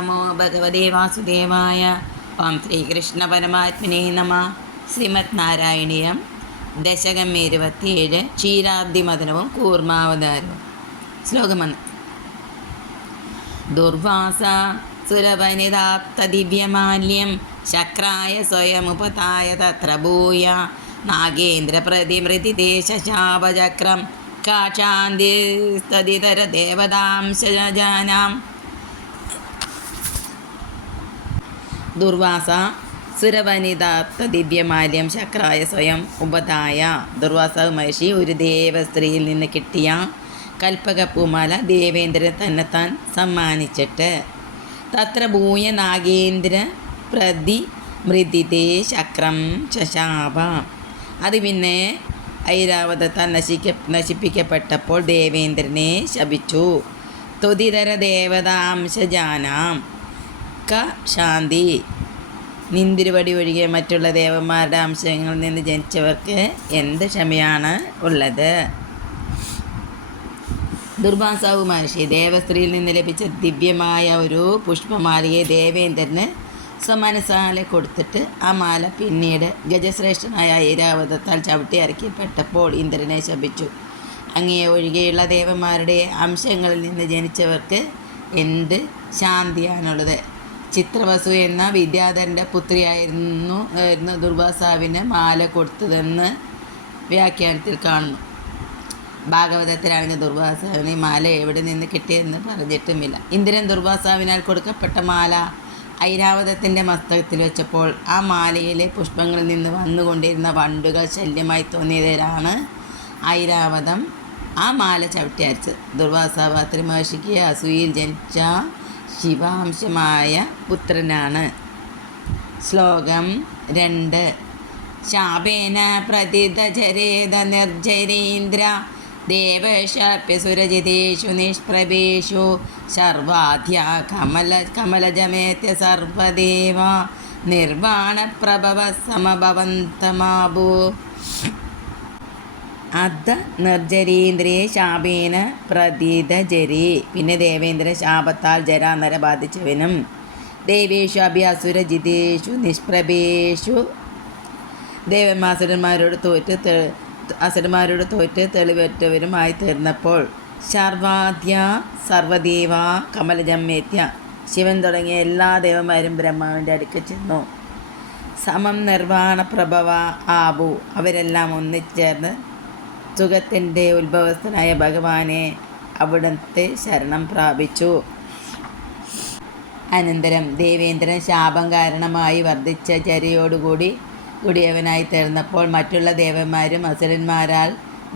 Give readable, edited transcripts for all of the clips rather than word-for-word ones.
നമോ ഭഗവതേ വാസുദേവായ. ഓം ശ്രീകൃഷ്ണ പരമാത്മനേ നമഃ. ശ്രീമദ് നാരായണീയം ദശകം 27 ക്ഷീരാബ്ദിമദനവും കൂർമാവതാരവും. ശ്ലോകം 1. ദുർവാസ സുരവനിതാപ്ത ദിവ്യമാല്യം ശക്രായ സ്വയമുപതായ തത്ര ഭൂയ നാഗേന്ദ്ര പ്രതിമൃതിദേശാപചക്രം കാക്ഷാന്തിസ്തതിതര ദേവതാംശജാനാം. ദുർവാസ സുരവനിതാപ്ത ദിവ്യമാല്യം ശക്രായ സ്വയം ഉപതായ. ദുർവാസാവ് മഹർഷി ഒരു ദേവസ്ത്രീയിൽ നിന്ന് കിട്ടിയ കൽപ്പകപ്പൂമാല ദേവേന്ദ്രൻ തന്നെത്താൻ സമ്മാനിച്ചിട്ട് തത്ര ഭൂയ നാഗേന്ദ്ര പ്രതി മൃതിതേ ശക്രം ശശാപ. അത് പിന്നെ ഐരാവതത്താൽ നശിപ്പിക്കപ്പെട്ടപ്പോൾ ദേവേന്ദ്രനെ ശപിച്ചു. ത്വതിതര ദേവതാംശജാനാം ക ശാന്തി. നിന്തിരുവടി ഒഴികെ മറ്റുള്ള ദേവന്മാരുടെ അംശങ്ങളിൽ നിന്ന് ജനിച്ചവർക്ക് എന്ത് ക്ഷമയാണ് ഉള്ളത്? ദുർവാസാവ് മഹർഷി ദേവസ്ത്രീയിൽ നിന്ന് ലഭിച്ച ദിവ്യമായ ഒരു പുഷ്പമാലയെ ദേവേന്ദ്രന് സ്വമനസാലെ കൊടുത്തിട്ട് ആ മാല പിന്നീട് ഗജശ്രേഷ്ഠനായ ഐരാവതത്താൽ ചവിട്ടി ഇറക്കിപ്പെട്ടപ്പോൾ ഇന്ദ്രനെ ശപിച്ചു. അങ്ങയെ ഒഴികെയുള്ള ദേവന്മാരുടെ അംശങ്ങളിൽ നിന്ന് ജനിച്ചവർക്ക് എന്ത് ശാന്തിയാണുള്ളത്? ചിത്രവസു എന്ന വിദ്യാധരൻ്റെ പുത്രിയായിരുന്നു ദുർവാസാവിന് മാല കൊടുത്തതെന്ന് വ്യാഖ്യാനത്തിൽ കാണുന്നു. ഭാഗവതത്തിലാണെങ്കിൽ ദുർവാസാവിന് മാല എവിടെ നിന്ന് കിട്ടിയെന്ന് പറഞ്ഞിട്ടുമില്ല. ഇന്ദ്രൻ ദുർവാസാവിനാൽ കൊടുക്കപ്പെട്ട മാല ഐരാവതത്തിൻ്റെ മസ്തകത്തിൽ വെച്ചപ്പോൾ ആ മാലയിലെ പുഷ്പങ്ങളിൽ നിന്ന് വന്നുകൊണ്ടിരുന്ന വണ്ടുകൾ ശല്യമായി തോന്നിയതിലാണ് ഐരാവതം ആ മാല ചവിട്ടിയരച്ചത്. ദുർവാസാവ് അത്രി മഹർഷിക്ക് അസൂയയിൽ ജനിച്ച ശിവാംശമായ പുത്രനാണ്. ശ്ലോകം 2. ശാപേന പ്രതിദചരേത നിർജരീന്ദ്ര ദേവേഷാപ്യസുരജിതേഷു നിഷ്പ്രഭേഷു സർവാധ്യ കമലജമേത്യ സർവദേവ നിർവാണപ്രഭവ സമഭവന്തമാഭൂ. അധ നിർജരീന്ദ്രേ ശാപേന പ്രതീതജരി. പിന്നെ ദേവേന്ദ്രൻ ശാപത്താൽ ജരാനര ബാധിച്ചവനും ദേവേഷു അസുരജിതേഷു നിഷ്പ്രഭേഷു അസുരന്മാരോട് തോറ്റ് തെളിവേറ്റവരുമായി തീർന്നപ്പോൾ സർവാദ്യ സർവദേവ കമലജമേത്യ ശിവൻ തുടങ്ങിയ എല്ലാ ദേവന്മാരും ബ്രഹ്മാവിൻ്റെ അടുക്കൽ ചെന്നു. സമം നിർവാണ പ്രഭവ ആബു. അവരെല്ലാം ഒന്നിച്ചേർന്ന് സുഖത്തിൻ്റെ ഉത്ഭവസ്ഥനായ ഭഗവാനെ അവിടുത്തെ ശരണം പ്രാപിച്ചു. അനന്തരം ദേവേന്ദ്രൻ ശാപം കാരണമായി വർദ്ധിച്ച ചരിയോടുകൂടി കുടിയവനായി തീർന്നപ്പോൾ മറ്റുള്ള ദേവന്മാരും അസുരന്മാരാൽ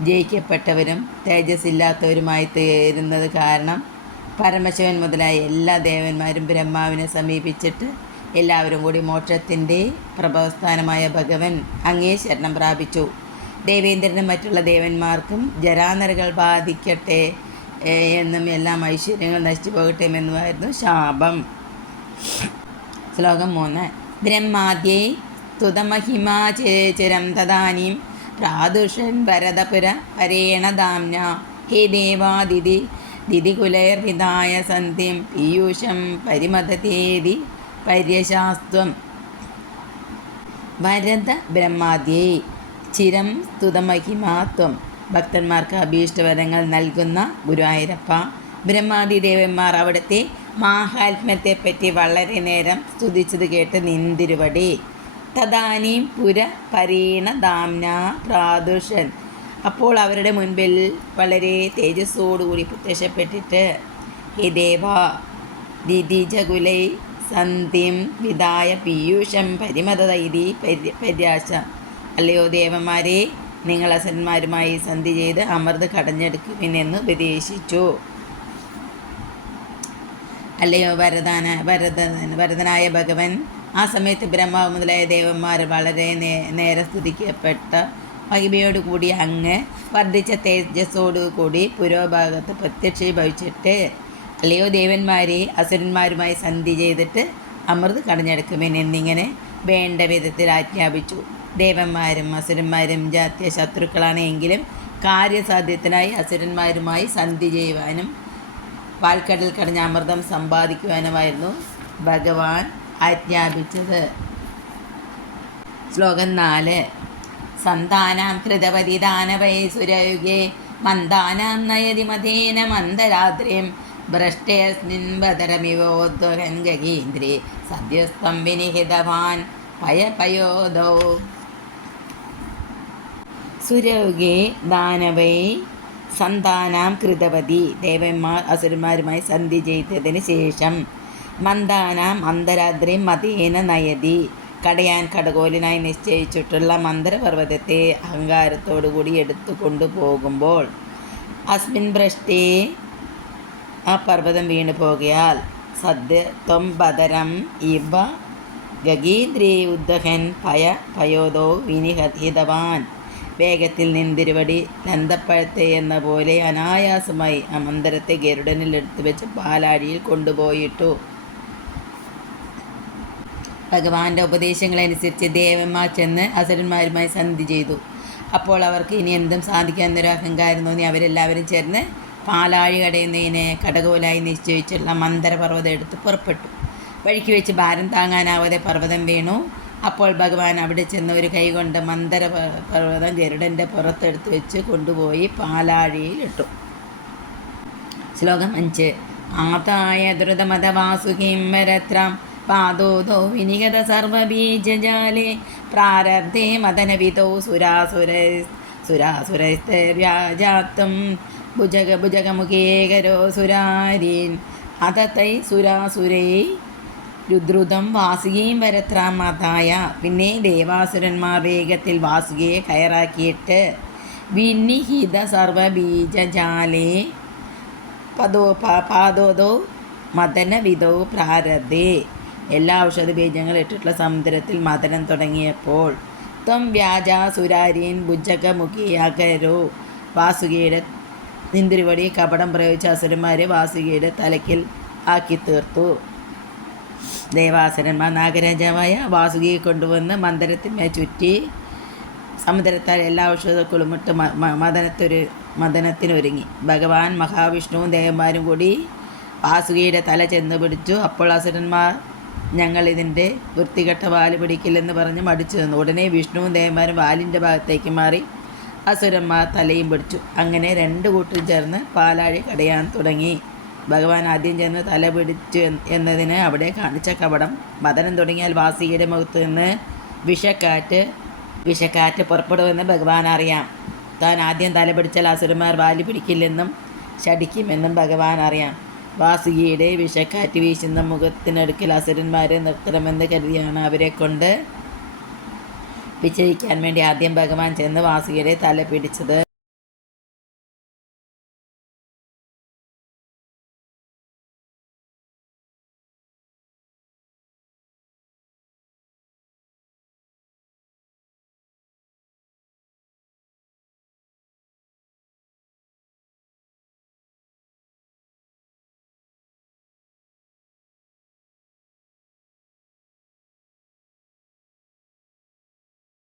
ജയിക്കപ്പെട്ടവരും തേജസ്സില്ലാത്തവരുമായി തീരുന്നത് കാരണം പരമശിവൻ മുതലായ എല്ലാ ദേവന്മാരും ബ്രഹ്മാവിനെ സമീപിച്ചിട്ട് എല്ലാവരും കൂടി മോക്ഷത്തിൻ്റെ പ്രഭവസ്ഥാനമായ ഭഗവൻ അങ്ങേ ശരണം പ്രാപിച്ചു. ദേവേന്ദ്രനും മറ്റുള്ള ദേവന്മാർക്കും ജരാനരകൾ ബാധിക്കട്ടെ എന്നും എല്ലാം ഐശ്വര്യങ്ങൾ നശിച്ചു പോകട്ടെ എന്നുമായിരുന്നു ശാപം. ശ്ലോകം 3. ബ്രഹ്മാദ്യൈ തുതമഹിമാചരം തദാനീം പ്രാദുഷൻ ഭരതപുര പരേണ ദാംന ഹേ ദേവാദിതി ദിതികുലൈർവിധായ സന്ധ്യം പീയൂഷം പരിമതതേതി പര്യശാസ്ത്വം. വരദ ബ്രഹ്മാദ്യൈ ചിരം സ്തുതമഹിമാത്വം. ഭക്തന്മാർക്ക് അഭീഷ്ടവരങ്ങൾ നൽകുന്ന ഗുരുവായൂരപ്പ. ബ്രഹ്മാദി ദേവന്മാർ അവിടുത്തെ മാഹാത്മ്യത്തെപ്പറ്റി വളരെ നേരം സ്തുതിച്ചത് കേട്ട് നിന്തിരുവടി. തദാനീം പുര പരീണ ദാംന പ്രാദുഷൻ. അപ്പോൾ അവരുടെ മുൻപിൽ വളരെ തേജസ്സോടുകൂടി പ്രത്യക്ഷപ്പെട്ടിട്ട് ഹേ ദേവ ദിതിജകുലൈ സന്ധിം വിധായ പീയൂഷം പരിമതൈതി പര്യാശ. അല്ലയോ ദേവന്മാരെ, നിങ്ങൾ അസുരന്മാരുമായി സന്ധി ചെയ്ത് അമൃത് കടഞ്ഞെടുക്കുവിനെന്ന് ഉപദേശിച്ചു. അല്ലയോ വരദനായ ഭഗവൻ, ആ സമയത്ത് ബ്രഹ്മാവ് മുതലായ ദേവന്മാർ വളരെ നേരെ സ്തുതിക്കപ്പെട്ട മഹിമയോടുകൂടി അങ്ങ് വർദ്ധിച്ച തേജസ്സോടുകൂടി പുരോഭാഗത്ത് പ്രത്യക്ഷീഭവിച്ചിട്ട് അല്ലയോ ദേവന്മാരെ, അസുരന്മാരുമായി സന്ധി ചെയ്തിട്ട് അമൃത് കടഞ്ഞെടുക്കുവിൻ എന്നിങ്ങനെ വേണ്ട വിധത്തിൽ ആജ്ഞാപിച്ചു. ദേവന്മാരും അസുരന്മാരും ജാത്യ ശത്രുക്കളാണ് എങ്കിലും കാര്യസാധ്യത്തിനായി അസുരന്മാരുമായി സന്ധി ചെയ്യുവാനും പാൽക്കടൽ കടഞ്ഞ അമൃതം സമ്പാദിക്കുവാനുമായിരുന്നു ഭഗവാൻ ആജ്ഞാപിച്ചത്. ശ്ലോകം 4. സന്താനാം കൃതവതി ദാനവൈ സുരയുഗേ മന്ദാനാം നയതി മതേന മന്ദരാദ്രിം ഭ്രഷ്ടേസ്മിൻ ബദരമിവോദ്വഹൻ ഗഗീന്ദ്രേ സദ്യസ്തം വിനിഹിതവാൻ പയോദൗ. സുരയുഗേ ദാനവൈ സന്താനാം കൃതവതി ദേവന്മാർ അസുരന്മാരുമായി സന്ധി ചെയ്തതിന് ശേഷം മന്ദാനാം അന്തരാദ്രി മതേന നയതി കടയാൻ കടകോലിനായി നിശ്ചയിച്ചിട്ടുള്ള മന്ദരപർവ്വതത്തെ അഹങ്കാരത്തോടുകൂടി എടുത്തു കൊണ്ടുപോകുമ്പോൾ അസ്മിൻ ഭ്രഷ്ടേ ആ പർവ്വതം വീണു പോകയാൽ സദ്യ ത്വം ബദരം ഇവ ഗഗീന്ദ്രേ ഉദ്ദഹൻ പയോദോ വിനിഹിതവാൻ വേഗത്തിൽ നിന്തിരുവടി നന്ദപ്പഴത്തെ എന്ന പോലെ അനായാസമായി ആ മന്ദരത്തെ ഗരുഡനിൽ എടുത്തു വെച്ച് പാലാഴിയിൽ കൊണ്ടുപോയിട്ടു. ഭഗവാന്റെ ഉപദേശങ്ങളനുസരിച്ച് ദേവന്മാർ ചെന്ന് അസുരന്മാരുമായി സന്ധി ചെയ്തു. അപ്പോൾ അവർക്ക് ഇനി എന്തും സാധിക്കാമെന്നൊരു അഹങ്കാരം തോന്നി അവരെല്ലാവരും ചേർന്ന് പാലാഴി കടയുന്നതിനെ കടകോലായി നിശ്ചയിച്ചുള്ള മന്ദരപർവ്വതം എടുത്ത് പുറപ്പെട്ടു. വഴിക്ക് വെച്ച് ഭാരം താങ്ങാനാവാതെ പർവ്വതം വീണു. അപ്പോൾ ഭഗവാൻ അവിടെ ചെന്ന് ഒരു കൈകൊണ്ട് മന്ദരപർവ്വതം ഗരുഡൻ്റെ പുറത്തെടുത്ത് വെച്ച് കൊണ്ടുപോയി പാലാഴിയിൽ ഇട്ടു. ശ്ലോകം 5. ആതായ ദ്രുതമതവാസുകീം വരത്രാം പാദോദോ വിനിഗത സർവബീജജാലേ പ്രാരബ്ധേ മദനവിതോ സുരാസുരൈസ്തവ്യാജാത്തും ഭുജഗമുഖേകരോ സുരാരീൻ അതതൈ സുരാസുരൈ രുദ്രുതം വാസുകീം വരത്രാം മാതായ. പിന്നെ ദേവാസുരന്മാർ വേഗത്തിൽ വാസുകിയെ കയറാക്കിയിട്ട് വിനിഹിത സർവബീജജാലേ പാദോദോ മദനവിധോ പ്രാരബ്ധേ എല്ലാ ഔഷധ ബീജങ്ങൾ ഇട്ടിട്ടുള്ള സമുദ്രത്തിൽ മദനം തുടങ്ങിയപ്പോൾ ത്വം വ്യാജാസുരാരീൻ ഭുജഗമുഖിയാകരോ വാസുകിയുടെ നിന്തിരുവടി കപടം പ്രയോഗിച്ച അസുരന്മാരെ വാസുകിയുടെ തലയ്ക്കിൽ ആക്കി തീർത്തു. ദേവാസുരന്മാർ നാഗരാജാവായ വാസുകിയെ കൊണ്ടുവന്ന് മന്ദരത്തിന്മേൽ ചുറ്റി സമുദ്രത്താൽ എല്ലാ ഔഷധങ്ങളും ഇട്ട് മദനത്തിനൊരുങ്ങി. ഭഗവാൻ മഹാവിഷ്ണുവും ദേവന്മാരും കൂടി വാസുകിയുടെ തല ചെന്ന് പിടിച്ചു. അപ്പോൾ അസുരന്മാർ ഞങ്ങൾ ഇതിൻ്റെ വൃത്തികെട്ട വാല് പിടിക്കില്ലെന്ന് പറഞ്ഞ് മടിച്ചു നിന്നു. ഉടനെ വിഷ്ണുവും ദേവന്മാരും വാലിൻ്റെ ഭാഗത്തേക്ക് മാറി അസുരന്മാർ തലയും പിടിച്ചു. അങ്ങനെ 2 കൂട്ടരും ചേർന്ന് പാലാഴി കടയാൻ തുടങ്ങി. ഭഗവാൻ ആദ്യം ചെന്ന് തല പിടിച്ചു എന്നതിന് അവിടെ കാണിച്ച കപടം. മദനം തുടങ്ങിയാൽ വാസുകിയുടെ മുഖത്ത് നിന്ന് വിഷക്കാറ്റ് പുറപ്പെടുമെന്ന് ഭഗവാൻ അറിയാം. താൻ ആദ്യം തല പിടിച്ചാൽ അസുരന്മാർ വാല് പിടിക്കില്ലെന്നും ശടിക്കുമെന്നും ഭഗവാൻ അറിയാം. വാസുകിയുടെ വിഷക്കാറ്റ് വീശുന്ന മുഖത്തിനടുക്കൽ അസുരന്മാരെ നിർത്തണമെന്ന് കരുതിയാണ് അവരെ കൊണ്ട് വിജയിക്കാൻ വേണ്ടി ആദ്യം ഭഗവാൻ ചെന്ന് വാസുകിയുടെ തല പിടിച്ചത്.